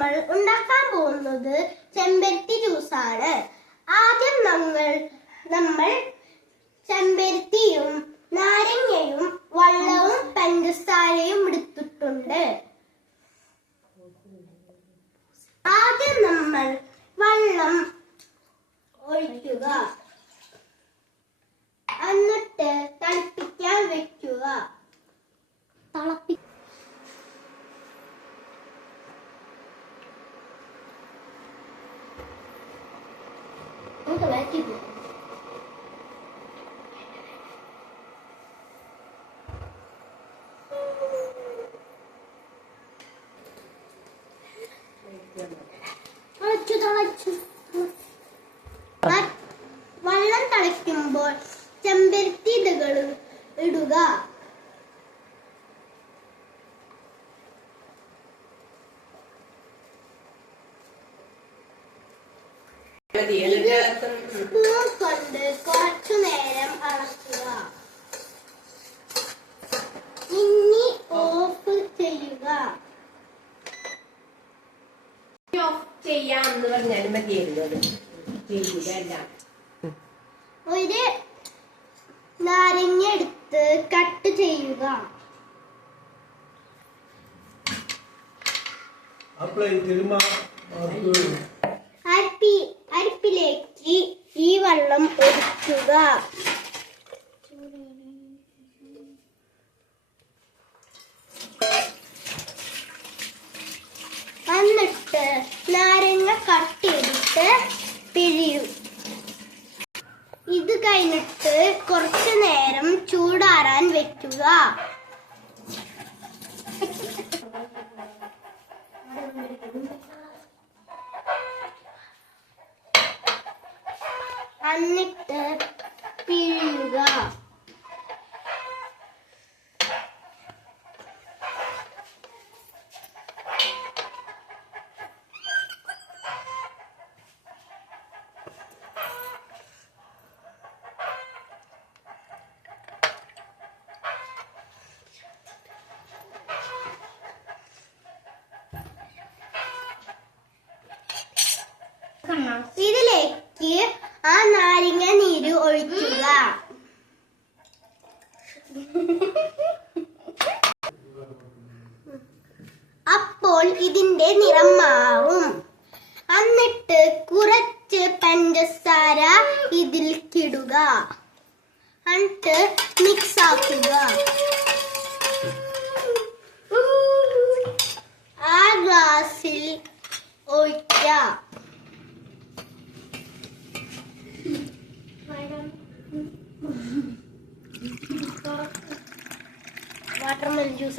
നമ്മൾ ഉണ്ടാക്കാൻ പോകുന്നത് ചെമ്പരത്തി ജ്യൂസാണ്. ആദ്യം നമ്മൾ ചെമ്പരത്തിയും നാരങ്ങയും വെള്ളവും പഞ്ചസാരയും എടുത്തിട്ടുണ്ട്. ആദ്യം നമ്മൾ വെള്ളം ഒഴിക്കുക, എന്നിട്ട് തിളപ്പിക്കാൻ വെക്കുക. വെള്ളം തിളയ്ക്കുമ്പോൾ ചെമ്പരത്തി ഇതകൾ ഇടുക. സ്പൂൺ കൊണ്ട് കുറച്ചു നേരം അളക്കുക. ഇനി ഓഫ് ചെയ്യുക. ചെയ്യാന്ന് പറഞ്ഞാലും മതിയായിരുന്നു. ഒരു നാരങ്ങ എടുത്ത് കട്ട് ചെയ്യുക. അരിപ്പിലേക്ക് ഈ വെള്ളം ഒഴിക്കുക. എന്നിട്ട് നാരങ്ങ കട്ട് ചെയ്തിട്ട് പിഴിയും. ഇത് കഴിഞ്ഞിട്ട് കുറച്ചു നേരം ചൂടാറാൻ വെക്കുക. എന്നിട്ട് പിഴിയുക. ഇതിലേക്ക് ആ നാരങ്ങ നീര് ഒഴിക്കുക. അപ്പോൾ ഇതിന്റെ നിറം മാറും. എന്നിട്ട് കുറച്ച് പഞ്ചസാര ഇതിൽക്കിടുക. എന്നിട്ട് മിക്സ് ആക്കുക. ആ ഗ്ലാസ്സിൽ ഒഴിക്കുക. Watermelon juice